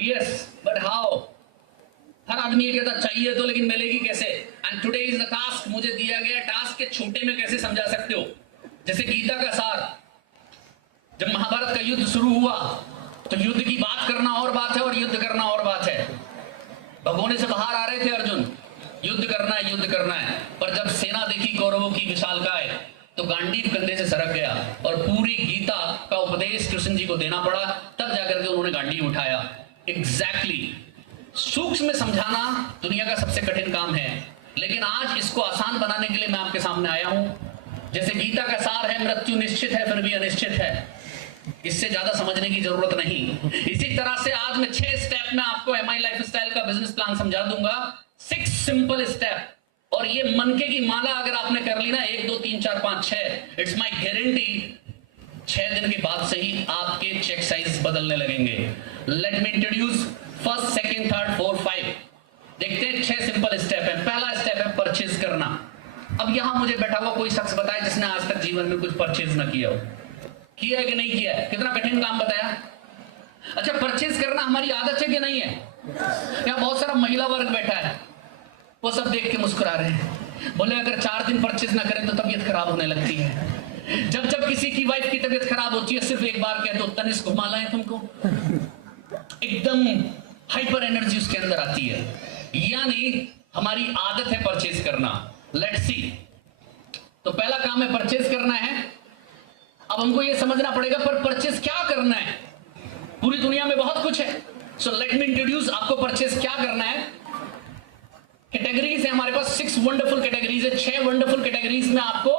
Yes but how, हर आदमी ये कहता चाहिए तो, लेकिन मिलेगी कैसे? And today is the task, मुझे दिया गया टास्क के छोटे में कैसे समझा सकते हो? जैसे गीता का सार, जब महाभारत का युद्ध शुरू हुआ तो युद्ध की बात करना और बात है और युद्ध करना और बात है। भगोने से बाहर आ रहे थे अर्जुन, युद्ध करना है युद्ध करना है, पर जब सेना देखी कौरवों की विशालकाय तो गांडीव कंधे से सरक गया और पूरी गीता का उपदेश कृष्ण जी को देना पड़ा, तब जाकर के उन्होंने गांडीव उठाया। एग्जैक्टली सूक्ष्म में समझाना दुनिया का सबसे कठिन काम है, लेकिन आज इसको आसान बनाने के लिए मैं आपके सामने आया हूं। जैसे गीता का सार है, मृत्यु निश्चित है फिर भी अनिश्चित है, इससे ज्यादा समझने की जरूरत नहीं। इसी तरह से आज मैं 6 स्टेप में आपको एमआई लाइफस्टाइल का बिजनेस प्लान समझा दूंगा, 6 सिंपल स्टेप। और ये मनके की माला अगर आपने कर ली ना, 1 2 3 4 5 6, इट्स माय गारंटी 6 दिन के बाद से ही आपके चेक साइज बदलने लगेंगे। Let me introduce first, second, third, fourth, 5। देखते हैं 6 सिंपल स्टेप है। पहला स्टेप है परचेज करना। अब यहां मुझे बैठा हुआ कोई शख्स बताए जिसने आज तक जीवन में कुछ परचेज ना किया हो? किया है कि नहीं किया है? कितना कठिन काम बताया? अच्छा, परचेज करना हमारी आदत है कि नहीं है? यहां बहुत सारा महिला वर्ग बैठा है, वो सब देख के मुस्कुरा रहे हैं, बोले अगर 4 दिन परचेज ना करें तो तबीयत खराब होने लगती है। जब जब किसी की वाइफ की तबीयत खराब होती है, सिर्फ एक बार कह दो तनिष्क घुमा लाएं तुमको, एकदम हाइपर एनर्जी उसके अंदर आती है। यानी हमारी आदत है परचेज करना। लेट्स सी, तो पहला काम है परचेज करना है। अब हमको यह समझना पड़ेगा पर परचेज क्या करना है। पूरी दुनिया में बहुत कुछ है, सो लेट मी इंट्रोड्यूस आपको परचेज क्या करना है। कैटेगरीज है हमारे पास, 6 वंडरफुल कैटेगरीज है, 6 वंडरफुल कैटेगरीज में आपको।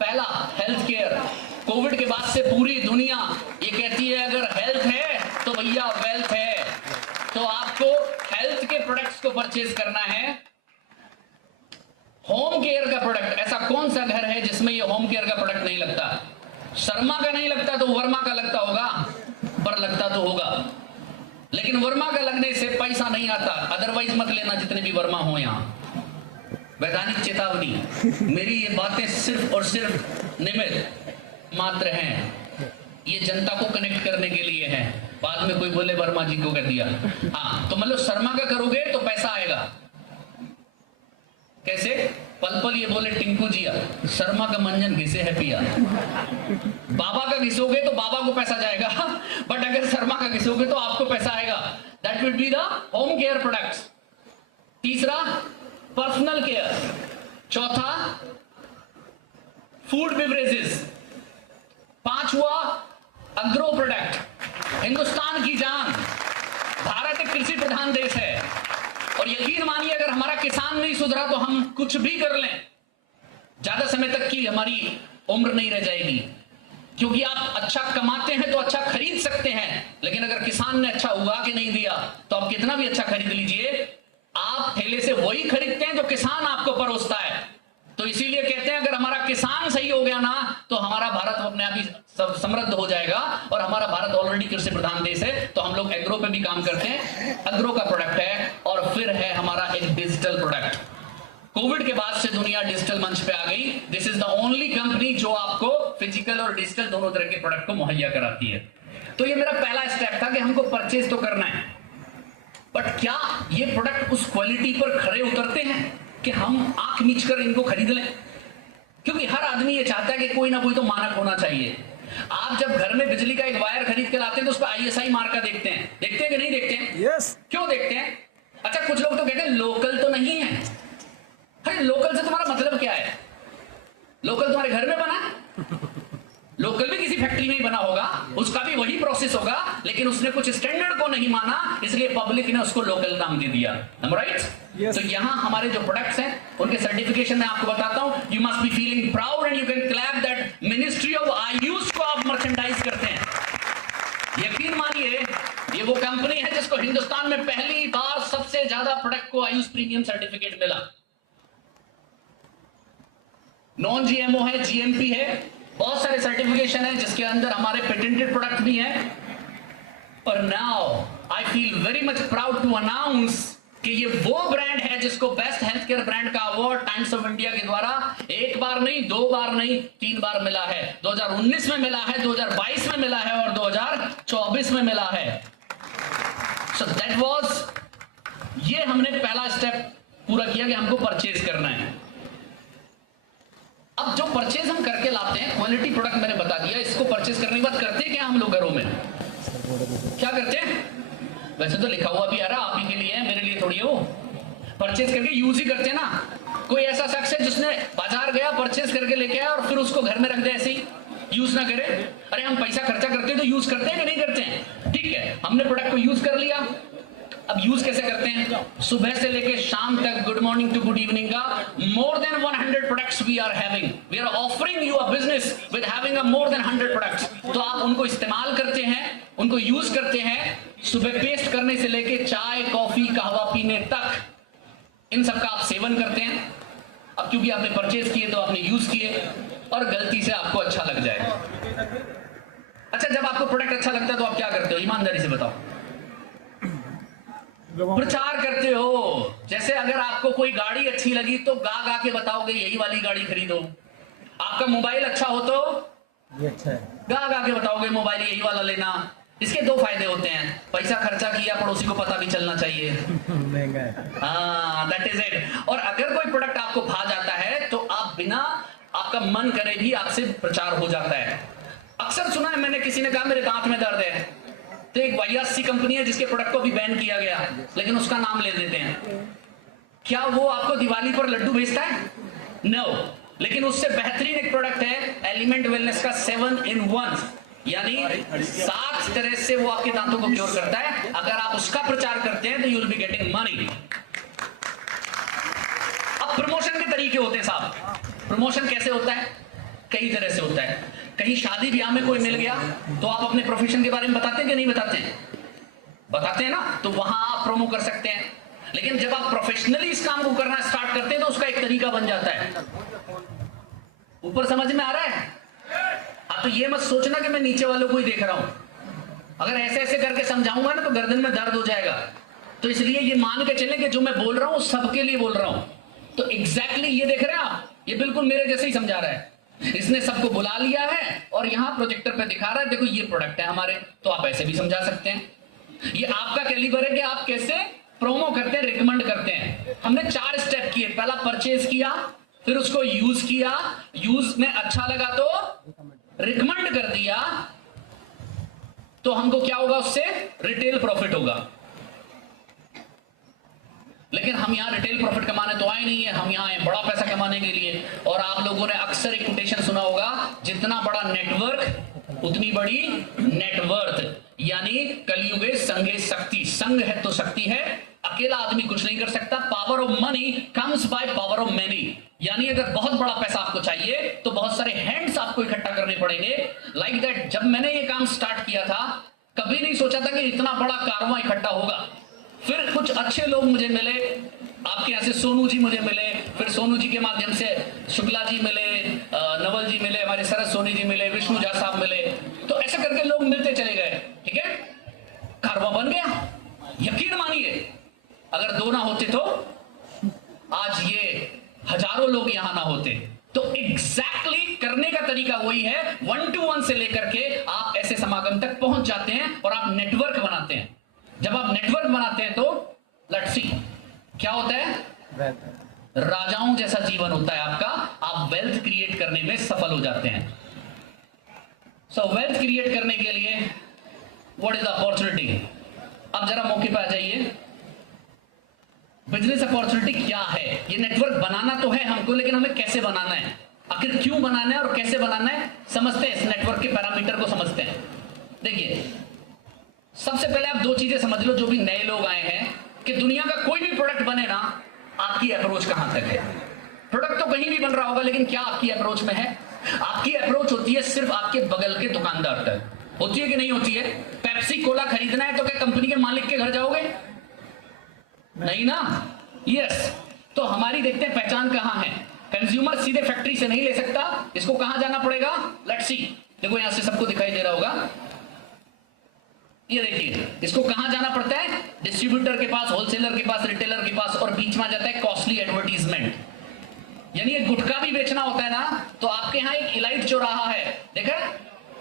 पहला हेल्थ केयर। कोविड के बाद से पूरी दुनिया ये कहती है अगर हेल्थ है तो भैया वेल्थ है, तो आपको हेल्थ के प्रोडक्ट्स को परचेज करना है। होम केयर का प्रोडक्ट, ऐसा कौन सा घर है जिसमें ये होम केयर का प्रोडक्ट नहीं लगता? शर्मा का नहीं लगता तो वर्मा का लगता होगा, पर लगता तो होगा। लेकिन वर्मा का लगने से पैसा नहीं आता, अदरवाइज मत लेना जितने भी वर्मा हो यहां। वैधानिक चेतावनी, मेरी ये बातें सिर्फ और सिर्फ निमित्त मात्र हैं, ये जनता को कनेक्ट करने के लिए है। बाद में कोई बोले वर्मा जी को कर दिया। हाँ, तो मतलब शर्मा का करोगे तो पैसा आएगा। कैसे? पल पल ये बोले टिंकू जिया, शर्मा का मंजन घिसे है पिया। बाबा का घिसोगे तो बाबा को पैसा जाएगा, बट अगर शर्मा का घिसोगे तो आपको पैसा आएगा। That will be the home care products. तीसरा पर्सनल केयर। चौथा फूड बेवरेजेस। पांचवा अग्रो प्रोडक्ट। हिंदुस्तान की जान, भारत एक कृषि प्रधान देश है और यकीन मानिए अगर हमारा किसान नहीं सुधरा तो हम कुछ भी कर लें, ज्यादा समय तक की हमारी उम्र नहीं रह जाएगी। क्योंकि आप अच्छा कमाते हैं तो अच्छा खरीद सकते हैं, लेकिन अगर किसान ने अच्छा उगा के नहीं दिया तो आप कितना भी अच्छा खरीद लीजिए, आप ठेले से वही खरीदते हैं जो किसान आपको परोसता है। तो इसीलिए कहते हैं अगर हमारा किसान सही हो गया ना तो हमारा भारत अपने आप ही समृद्ध हो जाएगा। और हमारा भारत ऑलरेडी कृषि प्रधान देश है, तो हम लोग एग्रो पे भी काम करते हैं, एग्रो का प्रोडक्ट है। और फिर है हमारा एक डिजिटल प्रोडक्ट। कोविड के बाद से दुनिया डिजिटल मंच पे आ गई। This is the only company जो आपको फिजिकल और डिजिटल दोनों तरह के प्रोडक्ट को मुहैया कराती है। तो ये मेरा पहला स्टेप था कि हमको परचेज तो करना है, बट क्या ये प्रोडक्ट उस क्वालिटी पर खरे उतरते हैं कि हम आंख मीच कर इनको खरीद लें? क्योंकि हर आदमी ये चाहता है कि कोई ना कोई तो मानक होना चाहिए। आप जब घर में बिजली का एक वायर खरीद के लाते हैं तो उस पर ISI मार्का देखते हैं कि नहीं देखते हैं? यस। क्यों देखते हैं? अच्छा, कुछ लोग तो कहते हैं लोकल तो नहीं है। अरे लोकल से तुम्हारा मतलब क्या है? लोकल तुम्हारे घर में बना? लोकल भी किसी फैक्ट्री में ही बना होगा, उसका भी वही प्रोसेस होगा, लेकिन उसने कुछ स्टैंडर्ड को नहीं माना, इसलिए पब्लिक ने उसको लोकल नाम दे दिया। राइट? Yes. तो यहां हमारे जो प्रोडक्ट्स हैं उनके सर्टिफिकेशन मैं आपको बताता हूं। You must be feeling proud and you can clap that ministry of Ayush को आप मर्चेंडाइज करते हैं। यकीन मानिए ये वो कंपनी है जिसको हिंदुस्तान में पहली बार सबसे ज्यादा प्रोडक्ट को आयुष प्रीमियम सर्टिफिकेट मिला। नॉन GMO है, GMP है, बहुत सारे सर्टिफिकेशन है जिसके अंदर हमारे पेटेंटेड प्रोडक्ट भी हैं। और now I feel very much proud to announce कि ये वो ब्रांड है जिसको बेस्ट हेल्थ केयर ब्रांड का अवार्ड टाइम्स ऑफ इंडिया के द्वारा एक बार नहीं, दो बार नहीं, 3 बार मिला है। 2019 में मिला है, 2022 में मिला है और 2024 में मिला है। सो दैट वाज, ये हमने पहला स्टेप पूरा किया कि हमको परचेज करना है। अब जो परचेज हम करके लाते हैं, क्वालिटी प्रोडक्ट मैंने बता दिया, इसको परचेज करने के बाद करते क्या हम लोग घरों में क्या करते हैं? वैसे तो लिखा हुआ भी आ रहा, आप ही के लिए है, मेरे लिए थोड़ी है। वो परचेज करके यूज ही करते हैं ना। कोई ऐसा शख्स है जिसने बाजार गया, परचेज करके लेके आया और फिर उसको घर में रख दे ऐसे ही, यूज ना करे? अरे हम पैसा खर्चा करते हैं तो यूज करते हैं कि नहीं करते हैं? ठीक है, हमने प्रोडक्ट को यूज कर लिया। अब यूज कैसे करते हैं? सुबह से लेके शाम तक, good morning to good evening का more than 100 products we are having. We are offering you a business with having a more than 100 products. तो आप उनको इस्तेमाल करते हैं, उनको यूज करते हैं, सुबह पेस्ट करने से लेके चाय, कॉफी, कहवा पीने तक, इन सब का आप सेवन करते हैं। अब क्योंकि आपने परचेज किए तो आपने यूज किए और गलती से आपको अच्छा लग जाए। अच्छा, जब आपको प्रोडक्ट अच्छा लगता है तो आप क्या करते हो? ईमानदारी से बताओ। प्रचार करते हो। जैसे अगर आपको कोई गाड़ी अच्छी लगी तो गा गा के बताओगे यही वाली गाड़ी खरीदो। आपका मोबाइल अच्छा हो तो ये अच्छा है, गा गा के बताओगे मोबाइल यही वाला लेना। इसके 2 फायदे होते हैं, पैसा खर्चा किया, पड़ोसी को पता भी चलना चाहिए। महंगा है। हाँ, दैट इज इट। और अगर कोई प्रोडक्ट आपको भा जाता है तो आप बिना आपका मन करे भी आपसे प्रचार हो जाता है। अक्सर सुना है मैंने, किसी ने कहा मेरे दांत में दर्द है, तो एक वाईएससी कंपनी है जिसके प्रोडक्ट को भी बैन किया गया, लेकिन उसका नाम ले देते हैं। क्या वो आपको दिवाली पर लड्डू भेजता है? नो। लेकिन उससे बेहतरीन एक प्रोडक्ट है एलिमेंट वेलनेस का 7 in 1, यानी 7 तरह से वो आपके दांतों को क्योर करता है। अगर आप उसका प्रचार करते हैं तो you will be getting money. अब प्रमोशन के तरीके होते हैं साहब। प्रमोशन कैसे होता है? कई तरह से होता है। कहीं शादी ब्याह में कोई मिल गया तो आप अपने प्रोफेशन के बारे में बताते हैं कि नहीं बताते हैं? बताते हैं ना, तो वहां आप प्रोमो कर सकते हैं। लेकिन जब आप प्रोफेशनली इस काम को करना स्टार्ट करते हैं तो उसका एक तरीका बन जाता है। ऊपर समझ में आ रहा है? हाँ, तो ये मत सोचना कि मैं नीचे वालों को ही देख रहा हूं। अगर ऐसे ऐसे करके समझाऊंगा ना तो गर्दन में दर्द हो जाएगा। तो इसलिए ये मान के चले कि जो मैं बोल रहा हूं सबके लिए बोल रहा हूं। तो एग्जैक्टली ये देख रहे हैं आप, ये बिल्कुल मेरे जैसे ही समझा रहा है। इसने सबको बुला लिया है और यहां प्रोजेक्टर पे दिखा रहा है, देखो ये प्रोडक्ट है हमारे। तो आप ऐसे भी समझा सकते हैं। ये आपका कैलिबर है कि आप कैसे प्रोमो करते हैं, रिकमेंड करते हैं। हमने 4 स्टेप किए। पहला परचेज किया, फिर उसको यूज किया, यूज में अच्छा लगा तो रिकमेंड कर दिया, तो हमको क्या होगा? उससे रिटेल प्रॉफिट होगा। लेकिन हम यहां रिटेल प्रॉफिट कमाने तो आए नहीं है, हम यहां आए बड़ा पैसा कमाने के लिए। और आप लोगों ने अक्सर एक कोटेशन सुना होगा, जितना बड़ा नेटवर्क उतनी बड़ी नेटवर्थ। यानी कलयुगे संघे शक्ति, संघ है तो शक्ति है। अकेला आदमी कुछ नहीं कर सकता। Power of money comes by power of many. यानी अगर बहुत बड़ा पैसा आपको चाहिए तो बहुत सारे हैंड्स आपको इकट्ठा करने पड़ेंगे। लाइक दैट, जब मैंने ये काम स्टार्ट किया था कभी नहीं सोचा था कि इतना बड़ा कारवां इकट्ठा होगा। फिर कुछ अच्छे लोग मुझे मिले, आपके यहां से सोनू जी मुझे मिले, फिर सोनू जी के माध्यम से शुक्ला जी मिले, नवल जी मिले, हमारे सरस सोनी जी मिले, विष्णु झा साहब मिले। तो ऐसे करके लोग मिलते चले गए। ठीक है, कारवां बन गया। यकीन मानिए, अगर 2 ना होते तो आज ये हजारों लोग यहां ना होते। तो एग्जैक्टली करने का तरीका वही है। 1 to 1 से लेकर के आप ऐसे समागम तक पहुंच जाते हैं और आप नेटवर्क बनाते हैं। जब आप नेटवर्क बनाते हैं तो लेट्स सी क्या होता है? राजाओं जैसा जीवन होता है आपका। आप वेल्थ क्रिएट करने में सफल हो जाते हैं। सो वेल्थ क्रिएट करने के लिए व्हाट इज द अपॉर्चुनिटी? अब जरा मौके पर आ जाइए। बिजनेस अपॉर्चुनिटी क्या है? ये नेटवर्क बनाना तो है हमको, लेकिन हमें कैसे बनाना है, आखिर क्यों बनाना है और कैसे बनाना है, समझते हैं। इस नेटवर्क के पैरामीटर को समझते हैं। देखिए, सबसे पहले आप 2 चीजें समझ लो जो भी नए लोग आए हैं, कि दुनिया का कोई भी प्रोडक्ट बने ना, आपकी अप्रोच कहां तक है। प्रोडक्ट तो कहीं भी बन रहा होगा, लेकिन क्या आपकी अप्रोच में है? आपकी अप्रोच होती है सिर्फ आपके बगल के दुकानदार तक। होती है कि नहीं होती है? पेप्सी कोला खरीदना है तो क्या कंपनी के मालिक के घर जाओगे? नहीं ना। यस। तो हमारी देखते हैं पहचान कहां है। कंज्यूमर सीधे फैक्ट्री से नहीं ले सकता, इसको कहां जाना पड़ेगा? Let's see. देखो यहां से सबको दिखाई दे रहा होगा, ये देखिए, इसको कहां जाना पड़ता है? डिस्ट्रीब्यूटर के पास, होलसेलर के पास, रिटेलर के पास, और बीच में आ जाता है कॉस्टली एडवर्टीजमेंट। यानी ये गुटखा भी बेचना होता है ना, तो आपके यहाँ एक इलाइट चौराहा है, देखा,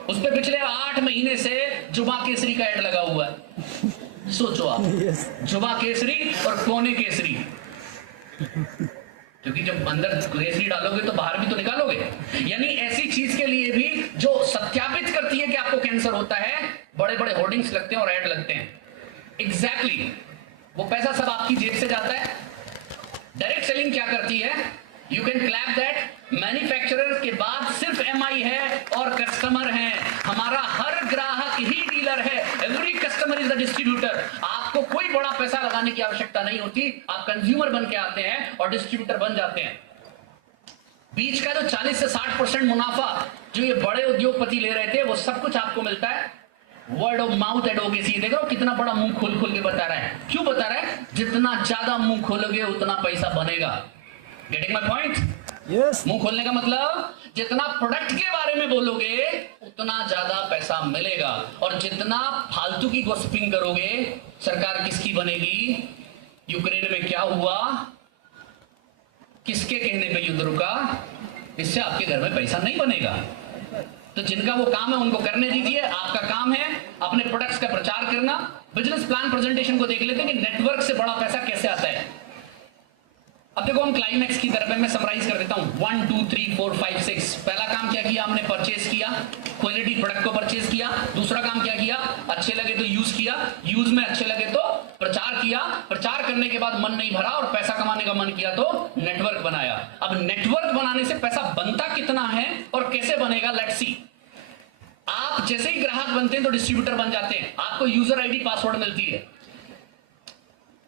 उस पर पिछले 8 महीने से जुबा केसरी का ऐड लगा हुआ है। सोचो आप, जुबा केसरी और कोने केसरी, क्योंकि जब अंदर केसरी डालोगे तो बाहर भी तो निकालोगे। यानी ऐसी चीज के लिए भी जो सत्यापित करती है कि आपको कैंसर होता है, बड़े बड़े होर्डिंग्स लगते हैं और ऐड लगते हैं। एग्जैक्टली वो पैसा सब आपकी जेब से जाता है। डायरेक्ट सेलिंग क्या करती है? You can clap that, manufacturer के बाद सिर्फ एमआई है और कस्टमर है। हमारा हर ग्राहक ही डीलर है, every customer is the distributor. आपको कोई बड़ा पैसा लगाने की आवश्यकता नहीं होती, आप कंज्यूमर बन के आते हैं और डिस्ट्रीब्यूटर बन जाते हैं। बीच का जो 40 से 60% मुनाफा जो ये बड़े उद्योगपति ले रहे थे, वो सब कुछ आपको मिलता है वर्ड ऑफ माउथ एडवोकेसी। देख रहे हो कितना बड़ा मुंह खोल खोल के बता रहा है। क्यों बता रहा है? जितना ज्यादा मुंह खोलोगे उतना पैसा बनेगा। Getting my point? यस। मुंह खोलने का मतलब जितना प्रोडक्ट के बारे में बोलोगे उतना ज्यादा पैसा मिलेगा, और जितना फालतू की गॉसिपिंग करोगे, सरकार किसकी बनेगी, यूक्रेन में क्या हुआ, किसके कहने पे युद्ध रुका, इससे आपके घर में पैसा नहीं बनेगा। तो जिनका वो काम है उनको करने दीजिए। आपका काम है अपने प्रोडक्ट्स का प्रचार करना। बिजनेस प्लान प्रेजेंटेशन को देख लेते हैं कि नेटवर्क से बड़ा पैसा कैसे आता है। अब देखो, हम क्लाइमैक्स की तरफ, मैं समराइज कर देता हूं। 1 2 3 4 5 6। पहला काम क्या किया हमने? परचेज किया, क्वालिटी प्रोडक्ट को परचेज किया। दूसरा काम क्या किया? अच्छे लगे तो यूज किया, यूज में अच्छे लगे तो प्रचार किया, प्रचार करने के बाद मन नहीं भरा और पैसा कमाने का मन किया तो नेटवर्क बनाया। अब नेटवर्क बनाने से पैसा बनता कितना है और कैसे बनेगा, लेट्स सी। आप जैसे ही ग्राहक बनते हैं तो डिस्ट्रीब्यूटर बन जाते हैं। आपको यूजर आईडी पासवर्ड मिलती है।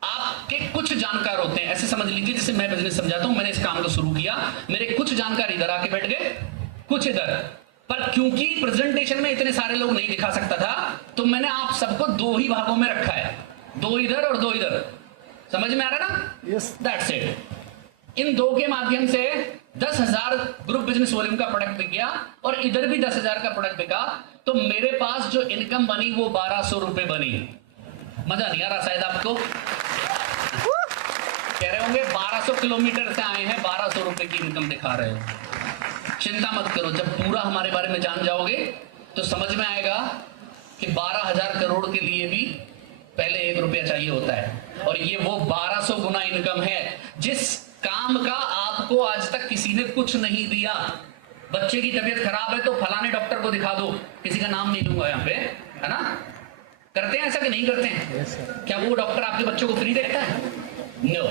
आपके कुछ जानकार होते हैं, ऐसे समझ लीजिए जैसे मैं बिजनेस समझाता हूं। मैंने इस काम को शुरू किया, मेरे कुछ जानकार इधर आके बैठ गए, कुछ इधर। पर क्योंकि प्रेजेंटेशन में इतने सारे लोग नहीं दिखा सकता था, तो मैंने आप सबको 2 ही भागों में रखा है, 2 इधर और 2 इधर। समझ में आ रहा ना? यस। That's it. इन 2 के माध्यम से 10,000 ग्रुप बिजनेस वॉल्यूम का प्रोडक्ट बिक गया, और इधर भी 10,000 का प्रोडक्ट बिका। तो मेरे पास जो इनकम बनी वो 1200 रुपए बनी। मजा नहीं आ रहा शायद आपको? कह रहे होंगे 1200 किलोमीटर से आए हैं, 1200 रुपए की इनकम दिखा रहे हो। चिंता मत करो, जब पूरा हमारे बारे में जान जाओगे तो समझ में आएगा कि 12,000 करोड़ के लिए भी पहले 1 रुपया चाहिए होता है। और ये वो 1200 गुना इनकम है जिस काम का आपको आज तक किसी ने कुछ नहीं दिया। बच्चे की तबीयत खराब है तो फलाने डॉक्टर को दिखा दो, किसी का नाम नहीं लूंगा यहाँ पे, है ना? करते हैं ऐसा कि नहीं करते हैं? yes, क्या वो डॉक्टर आपके बच्चों को फ्री देता है? नो।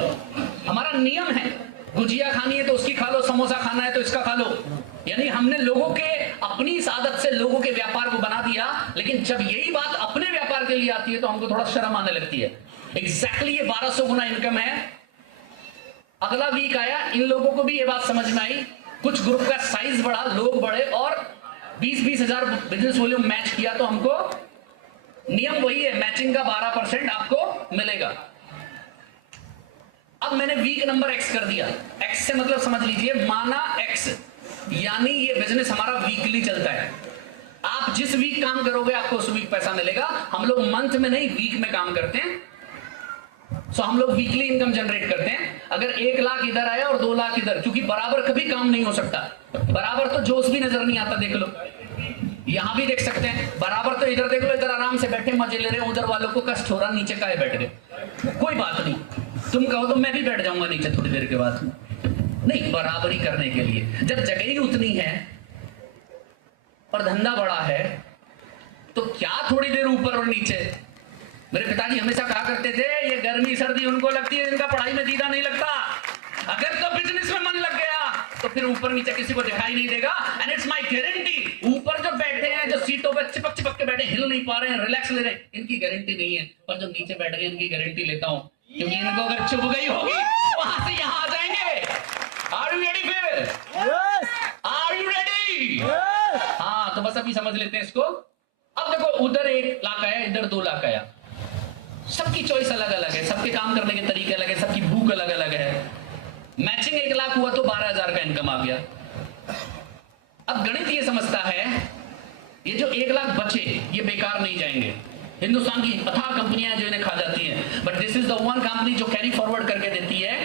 हमारा नियम है, गुजिया खानी है तो उसकी खा लो, समोसा खाना है तो इसका खा लो। यानी हमने लोगों के अपनी इस आदत से लोगों के व्यापार को बना दिया। लेकिन जब यही बात अपने व्यापार के लिए आती है तो हमको थोड़ा शर्म आने लगती है। एग्जैक्टली ये 1200 गुना इनकम है। अगला वीक आया, इन लोगों को भी ये बात समझ में आई, कुछ ग्रुप का साइज बढ़ा, लोग बढ़े, और 20-20 हजार बिजनेस वॉल्यूम मैच किया। तो हमको नियम वही है, मैचिंग का 12% आपको मिलेगा। अब मैंने वीक नंबर X कर दिया। X से मतलब समझ लीजिए माना X, यानी ये बिजनेस हमारा वीकली चलता है। आप जिस वीक काम करोगे आपको उस वीक पैसा मिलेगा। हम लोग मंथ में नहीं, वीक में काम करते हैं। सो हम लोग वीकली इनकम जनरेट करते हैं। अगर 1 लाख इधर आया और 2 लाख इधर, क्योंकि बराबर कभी काम नहीं हो सकता, बराबर तो जोश भी नजर नहीं आता। देख लो, यहां भी देख सकते हैं, बराबर तो इधर देख लो, इधर आराम से बैठे मजे ले रहे हैं, उधर वालों को कष्ट हो रहा, नीचे काहे बैठ गए। कोई बात नहीं, तुम कहो तो मैं भी बैठ जाऊंगा नीचे थोड़ी देर के बाद। नहीं, बराबरी करने के लिए जब जगह ही उतनी है और धंधा बड़ा है तो क्या थोड़ी देर ऊपर और नीचे। मेरे पिताजी हमेशा कहा करते थे, ये गर्मी सर्दी उनको लगती है जिनका पढ़ाई में दीदा नहीं लगता। अगर तो बिजनेस में मन लग गया तो फिर ऊपर नीचे किसी को दिखाई नहीं देगा। एंड इट्स माय गारंटी, ऊपर जो बैठे हैं, जो सीटों पे चिपक चिपक के बैठे, हिल नहीं पा रहे हैं, रिलैक्स ले रहे हैं, इनकी गारंटी नहीं है। पर जो नीचे बैठ गए इनकी गारंटी लेता हूं, क्योंकि इनको अगर चुभ गई होगी वहां से यहां आ जाएंगे। Are you ready? फिर आर यू रेडी? हाँ, तो बस अभी समझ लेते हैं इसको। अब देखो, उधर 1 लाख आया, इधर 2 लाख आया। सबकी चॉइस अलग अलग है, सबके काम करने के तरीके अलग है, सबकी भूख अलग अलग है। मैचिंग 1 लाख हुआ तो 12,000 का इनकम आ गया। अब गणित ये समझता है, ये जो 1 लाख बचे ये बेकार नहीं जाएंगे। हिंदुस्तान की अथाह कंपनियां हैं जो इन्हें खा जाती हैं, but this is the one company जो कैरी फॉरवर्ड करके देती है।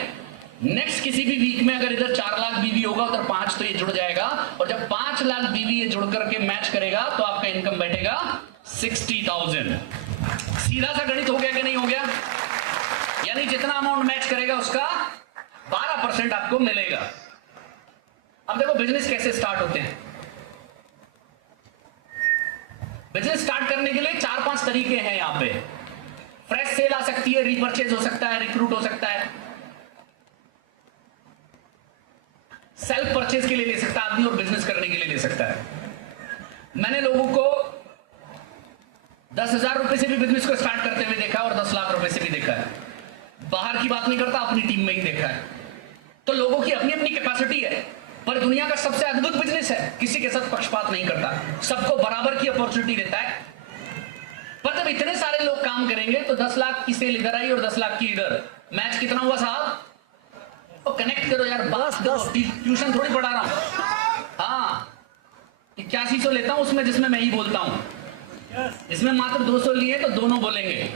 नेक्स्ट किसी भी वीक में अगर इधर 4 लाख बीवी होगा उधर 5 तो ये जुड़ जाएगा, और जब 5 लाख बीवी ये जुड़ करके मैच करेगा तो आपका इनकम बैठेगा 60,000। सीधा सा गणित हो गया कि नहीं हो गया? यानी जितना अमाउंट मैच करेगा उसका 12% आपको मिलेगा। अब देखो बिजनेस कैसे स्टार्ट होते हैं। बिजनेस स्टार्ट करने के लिए 4-5 तरीके हैं यहां पे। फ्रेश सेल आ सकती है, रीपरचेज हो सकता है, रिक्रूट हो सकता है, सेल्फ परचेज के लिए ले सकता है आदमी और बिजनेस करने के लिए ले सकता है। मैंने लोगों को 10,000 रुपए से भी बिजनेस को स्टार्ट करते हुए देखा और 10 लाख रुपए से भी देखा है। बाहर की बात नहीं करता, अपनी टीम में ही देखा है। तो लोगों की अपनी अपनी कैपेसिटी है, पर दुनिया का सबसे अद्भुत बिजनेस है, किसी के साथ पक्षपात नहीं करता, सबको बराबर की अपॉर्चुनिटी देता है। पर जब इतने सारे लोग काम करेंगे तो 10 लाख की सेल इधर आई और 10 लाख की इधर, मैच कितना हुआ साहब? तो कनेक्ट करो यार, बात करो, ट्यूशन थोड़ी पढ़ा रहा हूं। हाँ 8100 लेता हूं उसमें, जिसमें मैं ही बोलता हूं। इसमें मात्र 200 लिए तो दोनों बोलेंगे।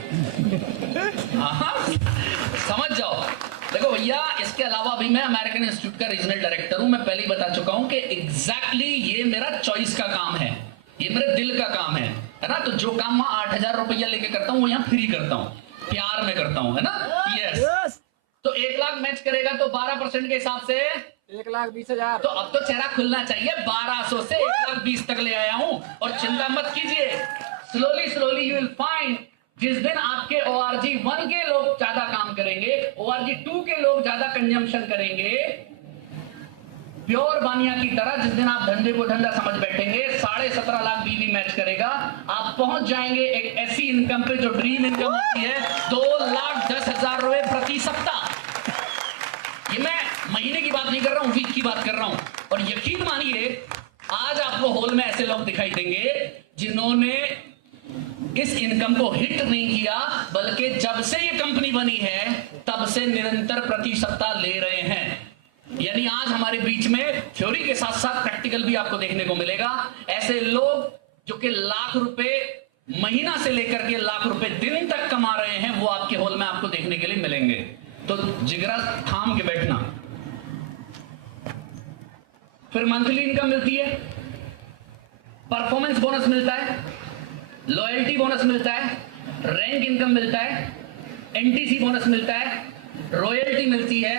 हाँ समझ जाओ। देखो भैया, इसके अलावा भी मैं अमेरिकन इंस्टीट्यूट का रीजनल डायरेक्टर हूं। मैं पहले ही बता चुका हूं कि एग्जैक्टली ये मेरा चॉइस का काम है, ये मेरे दिल का काम है ना। तो जो काम वहां 8,000 रुपया लेके करता हूं वो यहाँ फ्री करता हूं, प्यार में करता हूं, है ना। यस। तो 1 लाख मैच करेगा तो 12% के हिसाब से 1,20,000। तो अब तो चेहरा खुलना चाहिए। 1200 से 1,20,000 तक ले आया हूं। और चिंता मत कीजिए, slowly slowly you will find, जिस दिन आपके ORG 1 के लोग ज्यादा काम करेंगे, ORG 2 के लोग ज्यादा कंजम्पशन करेंगे, प्योर बानिया की तरह जिस दिन आप धंधे को धंधा समझ बैठेंगे, 17.5 लाख बीवी मैच करेगा, आप पहुंच जाएंगे एक ऐसी इनकम पे जो ड्रीम इनकम होती है 2,10,000 रुपए प्रति सप्ताह। ये मैं महीने की बात नहीं कर रहा हूं, वीक की बात कर रहा हूं। और यकीन मानिए, आज आपको हॉल में ऐसे लोग दिखाई देंगे जिन्होंने इस इनकम को हिट नहीं किया, बल्कि जब से ये कंपनी बनी है तब से निरंतर प्रति सप्ताह ले रहे हैं। यानी आज हमारे बीच में थ्योरी के साथ साथ प्रैक्टिकल भी आपको देखने को मिलेगा। ऐसे लोग जो कि लाख रुपए महीना से लेकर के लाख रुपए दिन तक कमा रहे हैं, वो आपके हॉल में आपको देखने के लिए मिलेंगे। तो जिगरा थाम के बैठना। फिर मंथली इनकम मिलती है, परफॉर्मेंस बोनस मिलता है, लॉयल्टी बोनस मिलता है, रैंक इनकम मिलता है, एनटीसी बोनस मिलता है, रॉयल्टी मिलती है,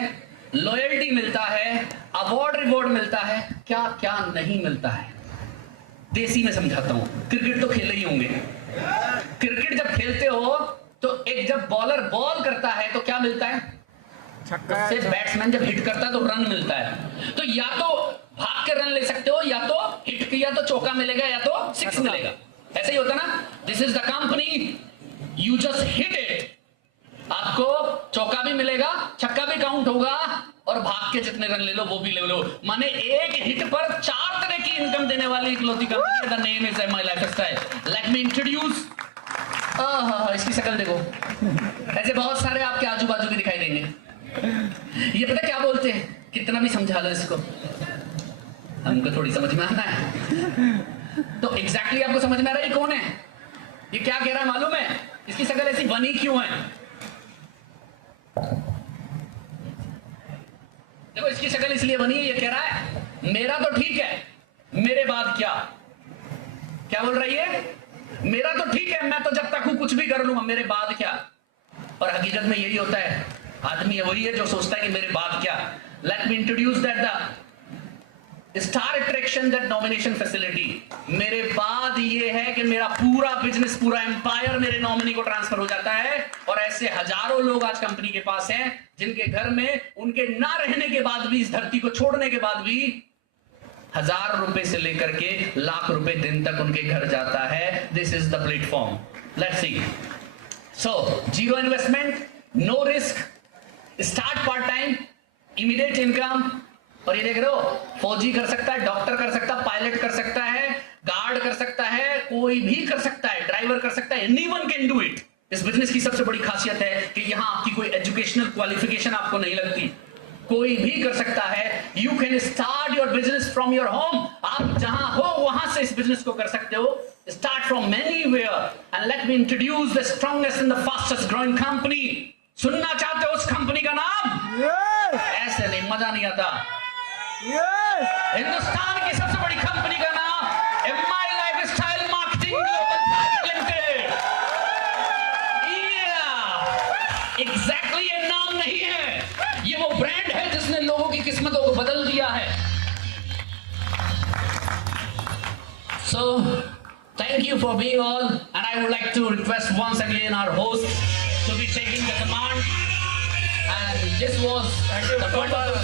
लॉयल्टी मिलता है, अवार्ड रिवॉर्ड मिलता है। क्या क्या नहीं मिलता है, देसी में समझाता हूं। क्रिकेट तो खेले ही होंगे। क्रिकेट जब खेलते हो तो एक जब बॉलर बॉल करता है तो क्या मिलता है? छक्का। उससे बैट्समैन जब हिट करता है तो रन मिलता है। तो या तो भाग के रन ले सकते हो, या तो हिट किया तो चौका मिलेगा, या तो 6 मिलेगा। ऐसे ही होता ना। This is the company, you just hit it, आपको चौका भी मिलेगा, छक्का भी काउंट होगा, और भाग के जितने रन ले लो वो भी ले लो। माने एक हिट पर 4 तरह की इनकम देने वाली इकलौती company. The name is MI lifestyle. Let me introduce. इसकी शक्ल देखो, ऐसे बहुत सारे आपके आजू बाजू भी दिखाई देंगे। ये पता क्या बोलते हैं? कितना भी समझा लो इसको, हमको थोड़ी समझ में आना है। तो एग्जैक्टली आपको समझ में आ रहा है ये कौन है, ये क्या कह रहा है मालूम है? इसकी शक्ल ऐसी बनी क्यों है? देखो, इसकी शक्ल इसलिए बनी है, ये कह रहा है मेरा तो ठीक है, मेरे बाद क्या? क्या बोल रही है? मेरा तो ठीक है, मैं तो जब तक हूं कुछ भी कर लूंगा, मेरे बाद क्या? और हकीकत में यही होता है। आदमी वही है जो सोचता है कि मेरे बाद क्या। Let me introduce that the star attraction, that nomination facility. मेरे बाद ये है कि मेरा पूरा बिजनेस, पूरा एम्पायर मेरे नॉमिनी को ट्रांसफर हो जाता है। और ऐसे हजारों लोग आज कंपनी के पास हैं जिनके घर में उनके ना रहने के बाद भी, इस धरती को छोड़ने के बाद भी 1,000 रुपए से लेकर के लाख रुपए दिन तक उनके घर जाता है। This is the platform. Let's see. So zero investment, no risk, start part time, immediate income. और ये देख रहे हो, फौजी कर सकता है, डॉक्टर कर सकता है, पायलट कर सकता है, गार्ड कर सकता है, कोई भी कर सकता है, ड्राइवर कर सकता है। Anyone can do it. इस बिजनेस की सबसे बड़ी खासियत है कि यहां आपकी कोई एजुकेशनल क्वालिफिकेशन आपको नहीं लगती, कोई भी कर सकता है। You can start your business from your home. आप जहां हो वहां से इस बिजनेस को कर सकते हो। start from anywhere, and let me introduce the strongest and the fastest growing company. सुनना चाहते हो उस कंपनी का नाम? Yes! ऐसे नहीं, मजा नहीं आता। Yes! हिंदुस्तान की सबसे बड़ी कंपनी का नाम MI lifestyle marketing global private limited. Exactly ये नाम नहीं है, ये वो ब्रांड है जिसने लोगों की किस्मतों को बदल दिया है। So, thank you for being on, and I would like to request once again our host to be taking the command. And this was the wonderful